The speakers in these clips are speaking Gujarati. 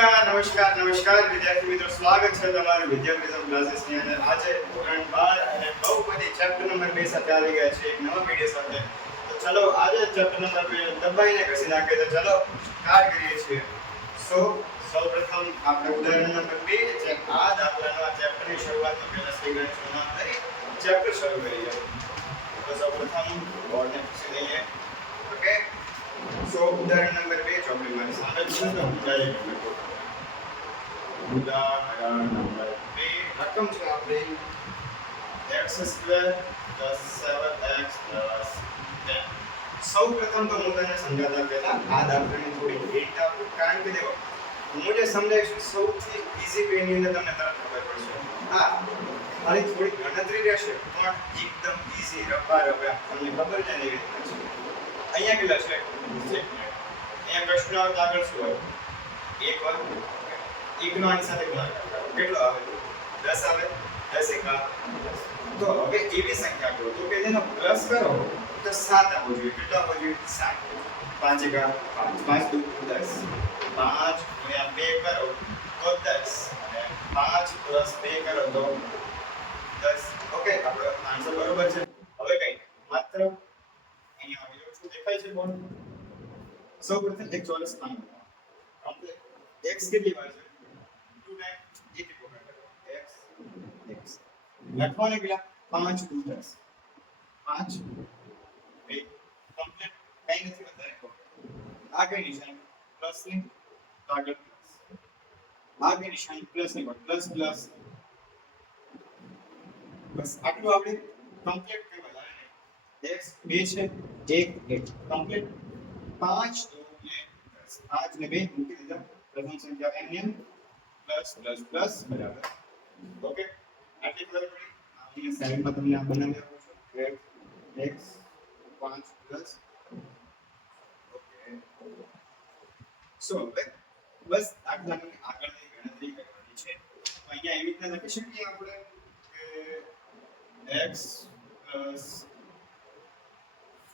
નમસ્કાર વિદ્યાર્થી મિત્રો, સ્વાગત છે તમારું વિદ્યાર્થી ક્લાસીસની અંદર. આજે ધોરણ 12 અને બહુપદી ચેપ્ટર નંબર 2 સાથે આવી ગયા છે એક નવા વિડિયો સાથે. તો ચલો આજે ચેપ્ટર નંબર 2 દબાઈને ઘસી નાખીએ. તો ચલો સ્ટાર્ટ કરીએ છીએ. સૌપ્રથમ આપણે ઉદાહરણ નંબર 2 જે આ દાખલાના ચેપ્ટરની શરૂઆતમાં પહેલા શ્રી ગણેશનું નામ લઈ ચેપ્ટર શરૂ કરીએ. તો સૌપ્રથમ બોર્ડને પૂછી લઈએ. ઓકે, ઉદાહરણ નંબર 2 ચોપડી મારી સામે છે. તો ઉદાહરણ નંબર 2 રકમ છે આપણી x² + 7x + 10. સૌપ્રથમ તો હું તને સમજાવતા પહેલા આ દાખલાની થોડી હિન્ટ આપું, કારણ કે દેખો હું જે સમજાવીશ સૌથી ઈઝી વેની અંદર તમને તરત ખબર પડશે. હા, ખાલી થોડી ગણતરી રહેશે પણ એકદમ ઈઝી રફા રફા તમને ખબર છે ને એવી રીતના છે. અહીંયા કેટલા છે? 1 મિનિટ. અહીંયા પ્રશ્ન આવતા આગળ શું હોય? 1 વર્ગ 1 નો આની સાથે ગુણાકાર કરો. કેટલો આવે? 10 આવે. 10 × 10. તો હવે એવી સંખ્યા કરો તો કે જેનો પ્લસ કરો તો 7 આવવો જોઈએ. કેટલો આવવો જોઈએ? 7. 5 × 5 5 × 10. 5 × 2 કરો તો 10 અને 5 + 2 કરો તો 10. ઓકે, આપણો આન્સર બરોબર છે. હવે કઈ માત્ર અહીંયા આવી જો શું દેખાય છે બોર્ડ? સૌપ્રથમ એક ચોરસ ખાનું કમ્પ્લીટ. x કેટલી વાર છે? 2 ટાઈમ 1 ગુણાકાર કરો. x લખવાને કેટલા? 5 × 10. 5 2 કમ્પ્લીટ. કઈ નથી વધારે કહો. આ કઈ નિશાની પ્લસ ની તો આગળ પ્લસ. આ કઈ નિશાની પ્લસ ની પ્લસ પ્લસ. બસ આટલું આપણે કમ્પ્લીટ કઈ વધારે નહીં. x 2 છે 1 1 કમ્પ્લીટ. 5 2 10. 5 ને 2 મૂકી દીધા. પ્રથમ સંખ્યા n પ્લસ પ્લસ પ્લસ બરાબર. ઓકે, આટલી ખબર પડી. આની સાઈડમાં તમને આ બનાવી આપું છું. x 5 plus. ઓકે, સો હવે બસ દાખલાની આગળની ગણતરી કરવાની છે. તો અહીંયા એવી રીતના લખી શકીએ આપણે કે x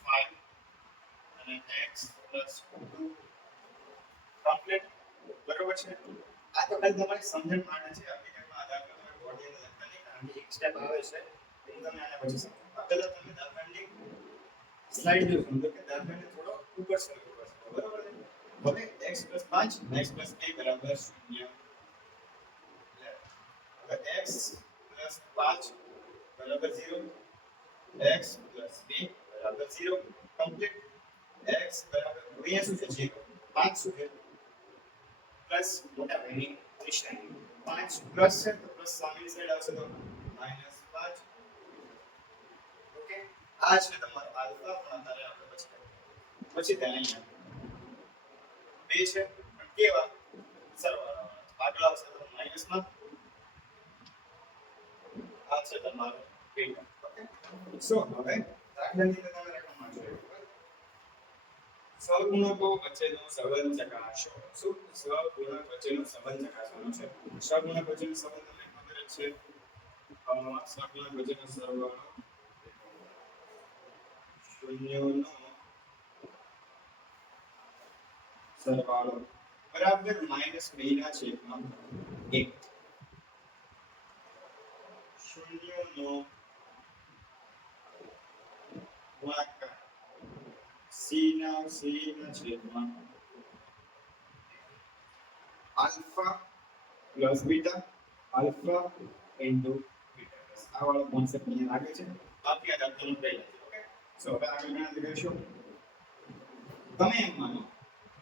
5 અને x 2 કમ્પ્લીટ. બરોબર છે. આ તો ખાલી તમારી સમજણ માટે છે. હકીકતમાં આ દાખલા તમે બોર્ડની અંદર લખતા નહીં, કારણ કે એક સ્ટેપ આવે છે એ તમે આને પછી સમજો. પહેલા તમે દાખલાની સ્લાઇડ જો સમજો કે દાખલાને થોડો ઉપર સરખો કરશો. બરોબર છે. હવે x 5 અને x 2 0. હવે x 5 0, x 2 0 કમ્પ્લીટ. x અહીંયા શું છે? 0. 5 શું છે? પ્લસ મોટા ભાઈની નિશાની 5 પ્લસ છે તો પ્લસ સામેની સાઈડ આવશે તો -5. ઓકે, આ છે તમારો આલ્ફા. પણ અત્યારે આપણે પછી તેને અહીંયા 2 છે પણ કેવા સરવાળો આગળ આવશે તો માઈનસમાં. આ છે તમારો બીટા. ઓકે, સો હવે દાખલાની અંદર તમે રકમમાં જોયું સહગુણકો વચ્ચેનો સંબંધ ચકાસો. શું સહગુણક વચ્ચેનો સંબંધ ચકાસવાનો છે? સહગુણક વચ્ચેનો સંબંધ તમને ખબર જ છે. સહગુણક વચ્ચેનો સરવાળો શૂન્યોનો સરવાળો બરાબર -2/1. શૂન્યોનો ગુણાકાર c ના છેદમાં alpha plus beta. Alpha into beta. આ વાળો કોન્સેપ્ટ અહીંયા લાગે છે. બાકી આ દાખલાનું પહેલા. ઓકે, સો હવે આગળ ગણતરી કરીશું. તમે એમ માનો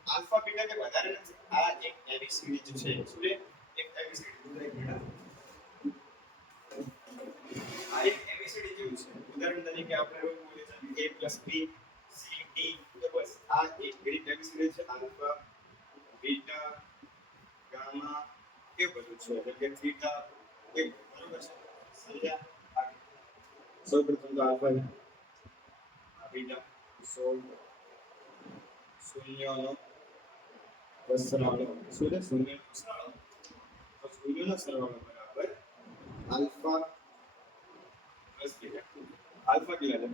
આલ્ફા બીટા કે વધારે નથી. આ એક એબીસીડી છે. શું છે? એક એબીસીડી. આ એક એબીસીડી જેવું છે. ઉદાહરણ તરીકે આપણે એવું બોલીએ છીએ a + b c d. તો બસ આ એક ગ્રીક એબીસીડી છે. આલ્ફા બીટા ગામા એ બધું છે. એટલે કે થીટા એ બરોબર છે. સમજ્યા? આગળ સૌપ્રથમ તો આલ્ફા બીટા શૂન્યનો સરવાળો. શું છે? શૂન્યનો સરવાળો. તો શૂન્યનો સરવાળો બરાબર આલ્ફા પ્લસ બીટા. આલ્ફા કેટલા છે?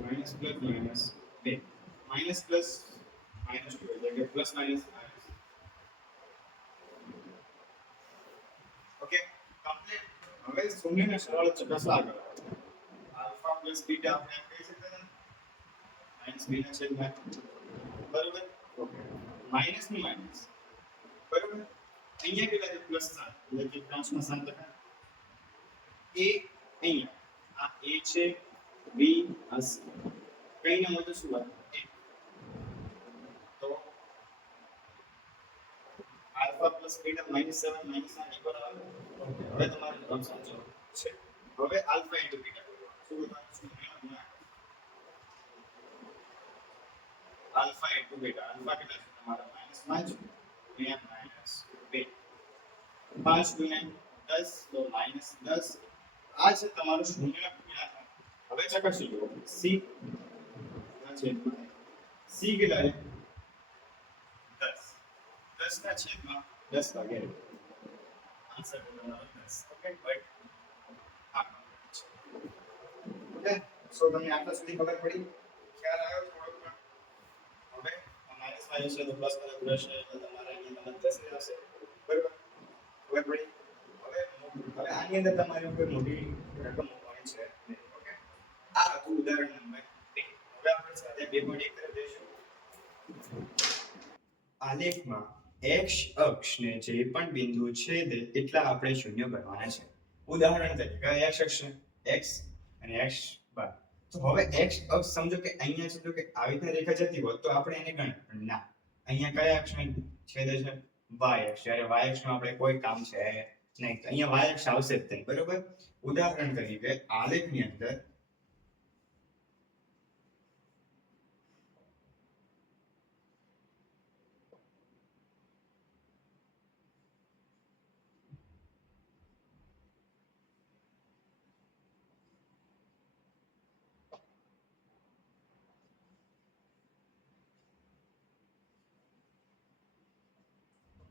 Minus plus minus 2. Minus plus minus 2 એટલે કે પ્લસ માઇનસ ઓકે કમ્પ્લીટ. હવે શૂન્યને સરળ ચકાસવા આગળ આલ્ફા પ્લસ બીટા આપણે એમ કહી શકીએ ને માઇનસ બી ના છેદમાં બરોબર. ઓકે માઇનસ ની માઇનસ બરોબર. અહીંયા કેટલા છે પ્લસ 7 એટલે કે ત્રાંસમાં 7 એ અહીંયા આ એ છે બી આ સી કઈ ના હોય તો શું વાત એ તો આલ્ફા પ્લસ બીટા -7 -8 ઇક્વલ આવે. ઓકે હવે તમારે જવાબ સાચો છે. હવે આલ્ફા ઇન્ટુ બીટા શું કરવાનું છે આલ્ફા ઇન્ટુ બીટા આલ્ફા કેટલા છે તમારા -5 ગુણ્યા -2 5 ગુણ્યા 10 તો -10 આ છે તમારું શૂન્ય ગુણ્યા. હવે ચકાસી લો સી ના છેદમાં સી કેટલા છે 10 10 ના છેદમાં 10 ભાગ્યા આન્સર તમારો 10. ઓકે બટ આ ઓકે સો તમને આટલા સુધી ખબર પડી ખ્યાલ આવ્યો થોડો ઘણો. હવે માઇનસ છે તો પ્લસ તરફ રહેશે એટલે તમારે અહીંયા તમને 10 રહેશે બરાબર. ખબર પડી. હવે આની અંદર તમારી ઉપર મોટી રકમ મૂકવાની છે ઓકે. આ હતું ઉદાહરણ નંબર 2. હવે આપણે સાથે 2.1 તરફ જઈશું. આલેખમાં x અક્ષને જે પણ બિંદુ છેદે એટલા આપણે શૂન્ય ગણવાના છે. ઉદાહરણ તરીકે x અક્ષ x અને x બાર. તો હવે x અક્ષ સમજો કે અહીંયા સમજો કે આવી રીતે રેખા જતી હોત તો આપણે એને ગણ પણ ના. અહીંયા કયા અક્ષને છેદે છે y અક્ષ. જ્યારે y અક્ષમાં આપણે કોઈ કામ છે નહીં તો અહીંયા y અક્ષ આવશે જ નહીં બરોબર. ઉદાહરણ તરીકે આલેખની અંદર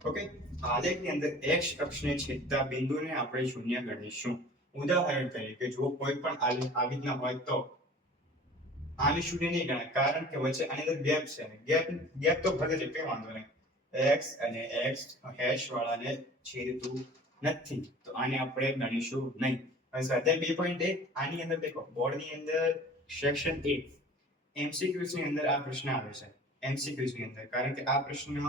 ઓકે આલેખની અંદર x અક્ષને છેદતા બિંદુને આપણે શૂન્ય ગણીશું. ઉદાહરણ તરીકે જો કોઈ પણ આલેખ આવી રીતના હોય તો આને શૂન્ય નહીં ગણાય કારણ કે વચ્ચે આની અંદર ગેપ છે. ગેપ તો ભલે છે કઈ વાંધો નહીં. x અને x હેશ વાળાને છેદતું નથી તો આને આપણે ગણીશું નહીં. હવે સ્વાધ્યાય 2.1 આની અંદર દેખો બોર્ડની અંદર સેક્શન 1 એમસીક્યુઝ ની અંદર આ પ્રશ્ન આવે છે. એમસીક્યુઝ ની અંદર કારણ કે આ પ્રશ્ન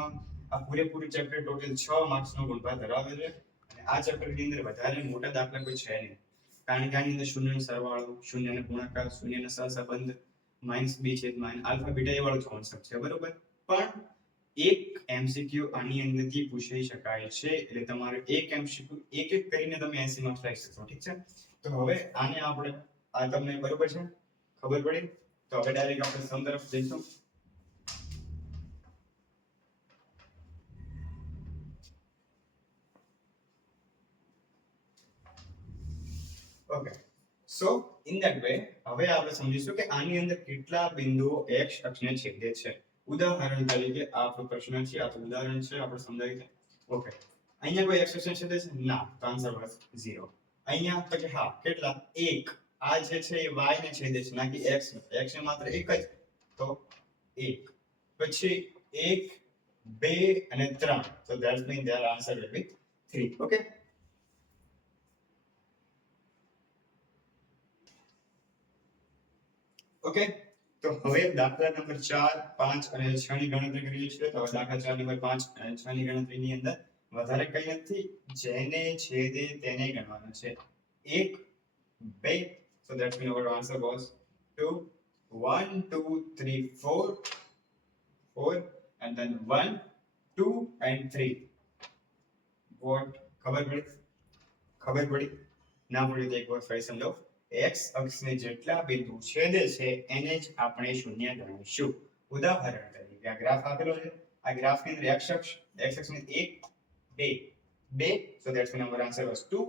આ પૂરેપૂરું ચેપ્ટર ટોટલ 6 માર્ક્સ નો ગુણભાર ધરાવે છે અને આ ચેપ્ટર ની અંદર વધારે મોટા દાખલા કોઈ છે નહીં કારણ કે આની અંદર શૂન્યનો સરવાળો શૂન્યનો ગુણાકાર શૂન્યનો સહસંબંધ -b છેદમાં આલ્ફા બીટા એ વાળો કોન્સેપ્ટ છે બરોબર. પણ એક એમસીક્યુ આની અંદરથી પૂછાઈ શકાય છે એટલે તમારે એક એમસીક્યુ એક એક કરીને તમે 80 માર્ક્સ લઈ શકશો. ઠીક છે. તો હવે આને આપણે આ તમને બરોબર છે ખબર પડી. તો હવે ડાયરેક્ટ આપણે સમ તરફ જઈશું. Okay so in that way હવે આપણે સમજીશું કે આની અંદર કેટલા બિંદુઓ x અક્ષને છેદે છે. ઉદાહરણ તરીકે આ પ્રશ્ન છે આ તો ઉદાહરણ છે આપણે સમજાવી છે. ઓકે અહીંયા કોઈ x અક્ષને છેદે છે ના તો આન્સર બસ 0. અહીંયા તો કે હા કેટલા 1 આ જે છે એ y ને છેદે છે ના કે x ને. x ને માત્ર એક જ તો 1 પછી 1 2 અને 3 so that means their answer will be 3. Okay okay તો હવે દાખલા નંબર 4 5 અને 6 ની ગણતરી કરીએ છીએ. તો હવે દાખલા 4 નંબર 5 અને 6 ની ગણતરીની અંદર વધારે કઈ નથી જેને છેદે તેને ગણવાનું છે. 1 2 so that means our answer was 2 1 2 3 4 and then 1 2 and 3 what ખબર પડી ના પડી તો એક વાર ફરી સમજો. x અક્ષને જેટલા બિંદુ છેદે છે એને જ આપણે શૂન્ય ગણીશું. ઉદાહરણ તરીકે આ ગ્રાફ આપેલો છે. આ ગ્રાફની અંદર x અક્ષને 1 2 so that's the number answer was 2.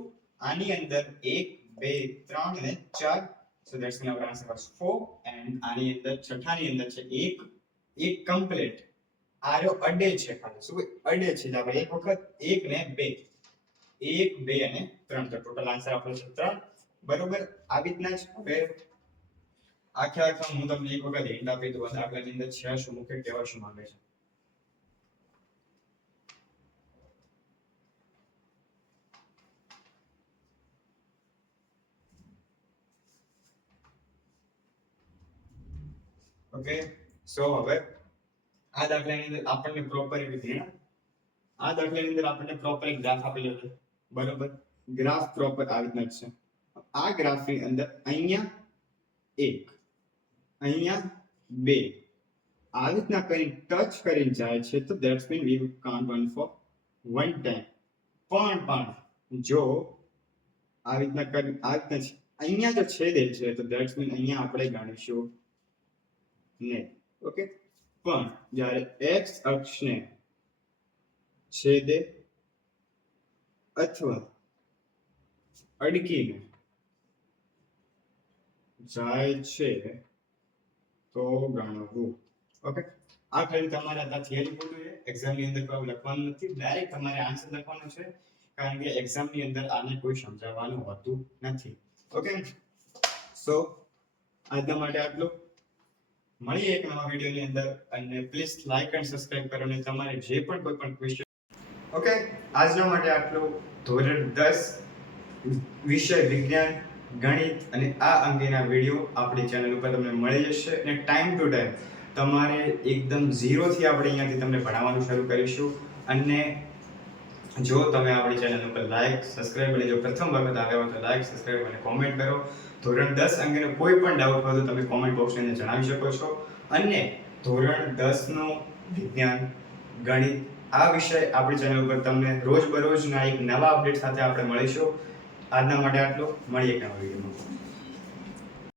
આની અંદર 1 2 3 અને 4 so that's the number answer was 4 and આની અંદર છઠ્ઠાની અંદર છે 1 કમ્પ્લીટ આરો અડે છે ખાલી શું અડે છે એટલે આપણે એક વખત 1 ને 2 1 2 અને 3 તો ટોટલ આન્સર આપણો છે 3 બરોબર. આવી રીતના જ હવે આખા હું તમને એક વખત હિન્ટ આપી દઉં દાખલાની અંદર છે શું મુખ્ય કહેવા શું માંગે છે. ઓકે, સો હવે આ દાખલાની અંદર આપણને પ્રોપર એક ગ્રાફ આપેલો છે, બરોબર. ગ્રાફ પ્રોપર આવી રીતના છે. આ ગ્રાફની અંદર અહીંયા 1, અહીંયા 2 આવી રીતના કરી ટચ કરીને જાય છે, તો that's mean we count on for one time. પણ જો આવી રીતના કરી આ રીતના અહીંયા જો છેદે છે, તો ધેટ્સ મીન અહીંયા આપણે ગણીશું નહીં. ઓકે, પણ જ્યારે x અક્ષને છેદે અથવા અડકીને જાય છે તો ગણવું. ઓકે, આ ખાલી તમારે આ થિયરી પૂરું છે. એક્ઝામની અંદર કોઈ લખવાનું નથી, ડાયરેક્ટ તમારે આન્સર લખવાનો છે, કારણ કે એક્ઝામની અંદર આને કોઈ સમજાવવાનું હોતું નથી. ઓકે, સો આજના માટે આટલું. મળીએ એક નવા વિડીયોની અંદર, અને પ્લીઝ લાઈક એન્ડ સબસ્ક્રાઇબ કરો, અને તમારે જે પણ કોઈ પણ ક્વેશ્ચન. ઓકે, આજના માટે આટલું. ધોરણ 10 વિષય વિજ્ઞાન ગણિત અને આ અંગેના વિડીયો આપણી ચેનલ ઉપર તમને મળી જશે, અને ટાઈમ ટુ ટાઈમ તમારે એકદમ ઝીરોથી આપણે અહીંયાથી તમને ભણાવવાનું શરૂ કરીશું. અને જો તમે આપણી ચેનલ ઉપર લાઈક સબસ્ક્રાઇબ, અને જો પ્રથમ વખત આવ્યા હો તો લાઈક સબસ્ક્રાઇબ અને કોમેન્ટ કરો. ધોરણ 10 અંગેનો કોઈ પણ ડાઉટ હોય તો તમે કોમેન્ટ બોક્સની અંદર જણાવી શકો છો. અને ધોરણ 10 નું વિજ્ઞાન ગણિત આ વિષય આપણી ચેનલ ઉપર તમને રોજબરોજના એક નવા અપડેટ સાથે આપણે મળીશું. આજના માટે આટલું. મળીએ એક નવા વિડીયોમાં.